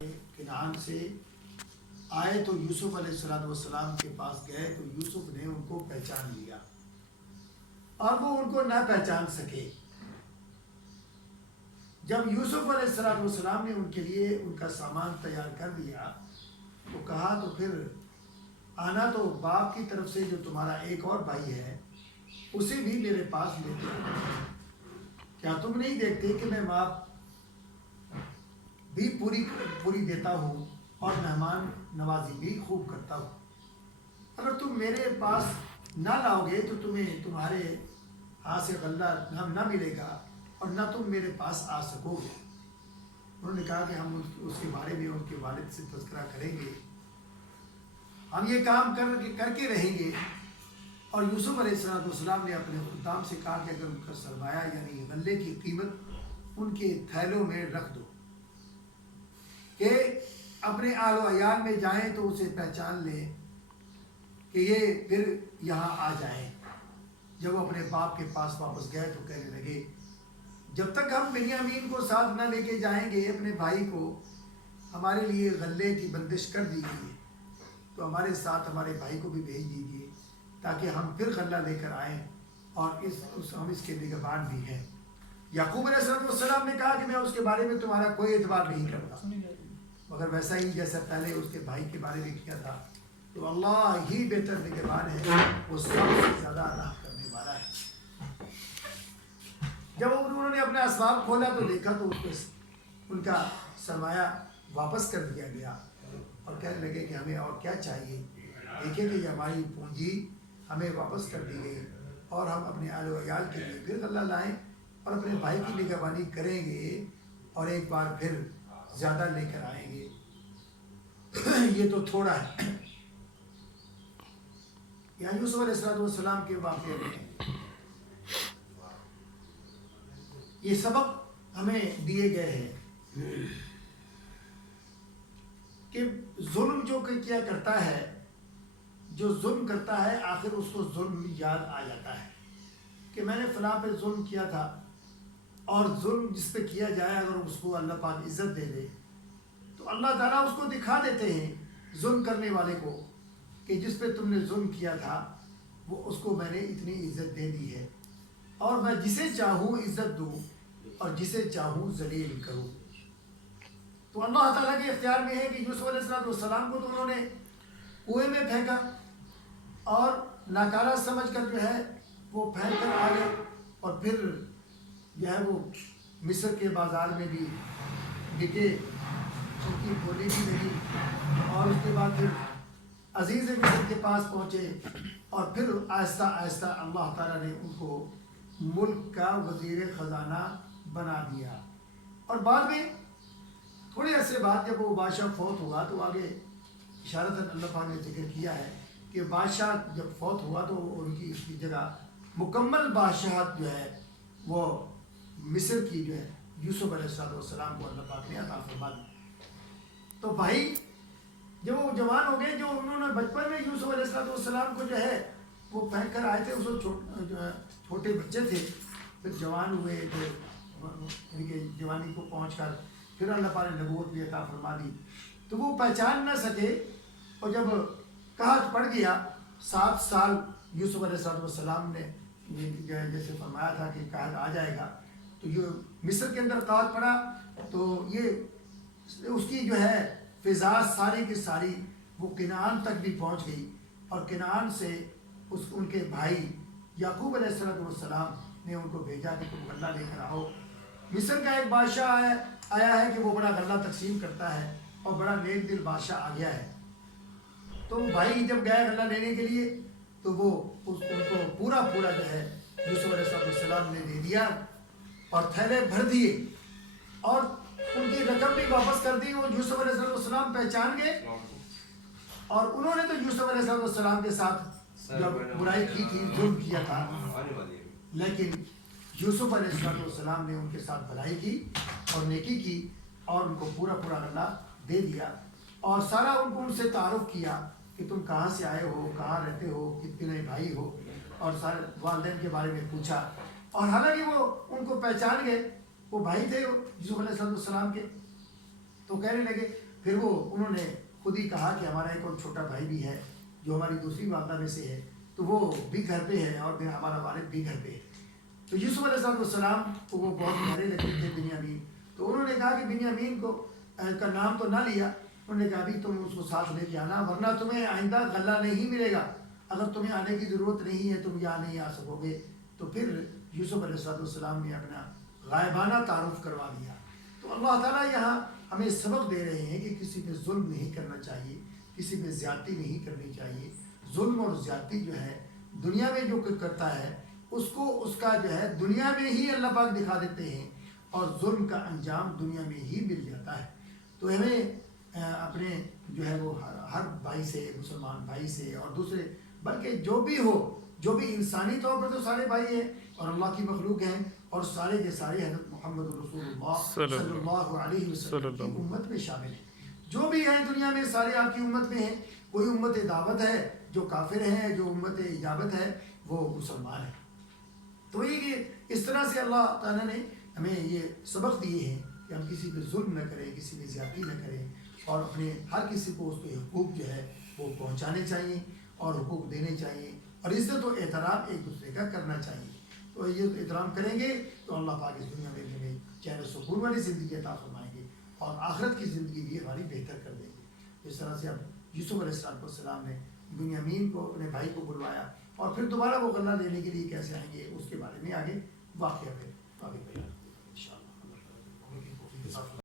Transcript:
کنعان سے آئے تو یوسف علیہ السلام کے پاس گئے تو یوسف نے ان کو پہچان لیا اور وہ ان کو نہ پہچان سکے۔ جب یوسف علیہ السلام نے ان کے لیے ان کا سامان تیار کر دیا تو کہا تو پھر آنا تو باپ کی طرف سے جو تمہارا ایک اور بھائی ہے اسے بھی میرے پاس لیتے ہو، کیا تم نہیں دیکھتے کہ میں باپ بھی پوری دیتا ہوں اور مہمان نوازی بھی خوب کرتا ہوں؟ اگر تم میرے پاس نہ لاؤ گے تو تمہیں تمہارے ہاتھ سے غلہ نہ ملے گا اور نہ تم میرے پاس آ سکو گے۔ انہوں نے کہا کہ ہم اس کے بارے میں ان کے والد سے تذکرہ کریں گے، ہم یہ کام کر کے رہیں گے۔ اور یوسف علیہ السلام نے اپنے خدام سے کہا کہ اگر ان کا سرمایہ یعنی غلے کی قیمت ان کے تھیلوں میں رکھ دو کہ اپنے آل و عیال میں جائیں تو اسے پہچان لیں کہ یہ پھر یہاں آ جائیں۔ جب وہ اپنے باپ کے پاس واپس گئے تو کہنے لگے جب تک ہم بنیامین کو ساتھ نہ لے کے جائیں گے اپنے بھائی کو، ہمارے لیے غلے کی بندش کر دی گئی ہے تو ہمارے ساتھ ہمارے بھائی کو بھی بھیج دیجیے تاکہ ہم پھر غلہ لے کر آئیں اور ہم اس کے نگہبان بھی ہیں۔ یعقوب علیہ السلام نے کہا کہ میں اس کے بارے میں تمہارا کوئی اعتبار نہیں کرتا، مگر ویسا ہی جیسا پہلے اس کے بھائی کے بارے میں کیا تھا، تو اللہ ہی بہتر نگہبان ہے، وہ سب سے زیادہ عطا کرنے والا ہے۔ جب انہوں نے اپنا اسباب کھولا تو دیکھا تو ان کا سرمایہ واپس کر دیا گیا اور کہنے لگے کہ ہمیں اور کیا چاہیے، دیکھیں کہ یہ ہماری پونجی ہمیں واپس کر دی گئی اور ہم اپنے آل و عیال کے لیے پھر غلہ لائیں اور اپنے بھائی کی نگہبانی کریں گے اور ایک بار پھر زیادہ لے کر آئیں گے۔ یہ تو تھوڑا ہے۔ یہاں یوسف علیہ السلام کے واقعے میں یہ سبق ہمیں دیے گئے ہیں کہ ظلم جو کیا کرتا ہے، جو ظلم کرتا ہے آخر اس کو ظلم یاد آ جاتا ہے کہ میں نے فلاں پہ ظلم کیا تھا، اور ظلم جس پہ کیا جائے اگر اس کو اللہ پاک عزت دے دے تو اللہ تعالیٰ اس کو دکھا دیتے ہیں ظلم کرنے والے کو کہ جس پہ تم نے ظلم کیا تھا وہ اس کو میں نے اتنی عزت دے دی ہے، اور میں جسے چاہوں عزت دوں اور جسے چاہوں ذلیل کروں۔ تو اللہ تعالیٰ کے اختیار میں ہے کہ یوسف علیہ السلام کو تو انہوں نے کنویں میں پھینکا اور ناکارہ سمجھ کر جو ہے وہ پھینک کر آ گئے، اور پھر جو ہے وہ مصر کے بازار میں بھی بکے، ان کی بولی بھی لگی، اور اس کے بعد پھر عزیز مصر کے پاس پہنچے، اور پھر آہستہ آہستہ اللہ تعالیٰ نے ان کو ملک کا وزیر خزانہ بنا دیا۔ اور بعد میں تھوڑے عرصے بعد جب وہ بادشاہ فوت ہوا تو آگے اشارتاً اللہ پاک نے ذکر کیا ہے کہ بادشاہ جب فوت ہوا تو ان کی اس کی جگہ مکمل بادشاہت جو ہے وہ مصر کی جو ہے یوسف علیہ السلام کو اللہ پاک نے عطا فرما دی۔ تو بھائی جب وہ جوان ہو گئے، جو انہوں نے بچپن میں یوسف علیہ السلام کو جو ہے وہ پھینک کر آئے تھے، اس وقت چھوٹے بچے تھے، پھر جوان ہوئے تو ان کے جوانی کو پہنچ کر پھر اللہ پاک نے نبوت بھی عطا فرما دی، تو وہ پہچان نہ سکے، اور جب قحط پڑ گیا 7 سال یوسف علیہ السلام نے جو ہے جیسے فرمایا تھا کہ قحط آ جائے گا، تو یہ مصر کے اندر قحط پڑا تو یہ اس کی جو ہے فضا ساری کی ساری وہ کنعان تک بھی پہنچ گئی، اور کنعان سے ان کے بھائی یعقوب علیہ السلام نے ان کو بھیجا کہ تم غلہ لے کر آؤ۔ مصر کا ایک بادشاہ آیا ہے کہ وہ بڑا غلہ تقسیم کرتا ہے اور بڑا نیک دل بادشاہ آ گیا ہے، تو وہ بھائی جب گئے غلہ لینے کے لیے تو وہ ان کو پورا جو ہے یوسف علیہ السلام نے دے دیا اور تھیلے بھر دیے، اور ان کی رقم بھی واپس کر دی۔ وہ یوسف علیہ السلام پہچان گئے، اور انہوں نے تو یوسف علیہ السلام کے ساتھ جب برائی کی تھی، ظلم کیا تھا، لیکن یوسف علیہ السلام نے ان کے ساتھ بھلائی کی اور نیکی کی اور ان کو پورا غلہ دے دیا، اور سارا ان سے تعارف کیا کہ تم کہاں سے آئے ہو، کہاں رہتے ہو، کتنے بھائی ہو، اور سارے والدین کے بارے میں پوچھا، اور حالانکہ وہ ان کو پہچان گئے، وہ بھائی تھے یوسف علیہ السلام کے، تو کہنے لگے پھر وہ انہوں نے خود ہی کہا کہ ہمارا ایک اور چھوٹا بھائی بھی ہے جو ہماری دوسری والدہ میں سے ہے، تو وہ بھی گھر پہ ہے اور ہمارا والد بھی گھر پہ ہے۔ تو یوسف علیہ السلام کو وہ بہت پیارے لگتے تھے بنیامین، تو انہوں نے کہا کہ بنیامین کو کا نام تو نہ لیا، انہوں نے کہا ابھی تم اس کو ساتھ لے کے آنا ورنہ تمہیں آئندہ غلہ نہیں ملے گا، اگر تمہیں آنے کی ضرورت نہیں ہے تم یہاں نہیں آ سکو گے۔ تو پھر یوسف علیہ السلام نے اپنا غائبانہ تعارف کروا دیا۔ تو اللہ تعالیٰ یہاں ہمیں سبق دے رہے ہیں کہ کسی پہ ظلم نہیں کرنا چاہیے، کسی پہ زیادتی نہیں کرنی چاہیے۔ ظلم اور زیادتی جو ہے دنیا میں جو کوئی کرتا ہے اس کو اس کا جو ہے دنیا میں ہی اللہ پاک دکھا دیتے ہیں، اور ظلم کا انجام دنیا میں ہی مل جاتا ہے۔ تو ہمیں اپنے جو ہے وہ ہر بھائی سے، مسلمان بھائی سے اور دوسرے بلکہ جو بھی ہو، جو بھی انسانی طور پر تو سارے بھائی ہیں اور اللہ کی مخلوق ہیں، اور سارے کے سارے حضرت محمد رسول اللہ صلی اللہ علیہ وسلم کی امت میں شامل ہیں۔ جو بھی ہیں دنیا میں سارے آپ کی امت میں ہیں، کوئی امت دعوت ہے جو کافر ہیں، جو امت اجابت ہے وہ مسلمان ہے۔ تو یہ کہ اس طرح سے اللہ تعالیٰ نے ہمیں یہ سبق دیے ہیں کہ ہم کسی پہ ظلم نہ کریں، کسی پہ زیادتی نہ کریں، اور اپنے ہر کسی کو اس پہ حقوق جو ہے وہ پہنچانے چاہیے اور حقوق دینے چاہیے، اور عزت و احترام ایک دوسرے کا کرنا چاہیے۔ تو یہ احترام کریں گے تو اللہ پاک اس دنیا میں ہمیں چین و سکون والی زندگی عطا فرمائیں گے، اور آخرت کی زندگی بھی ہماری بہتر کر دیں گے۔ اس طرح سے اب یوسف علیہ السلام نے بنیامین کو، اپنے بھائی کو بلوایا، اور پھر دوبارہ وہ غلہ لینے کے لیے کیسے آئیں گے اس کے بارے میں آگے واقعہ پہ آگے بیان ان شاء اللہ۔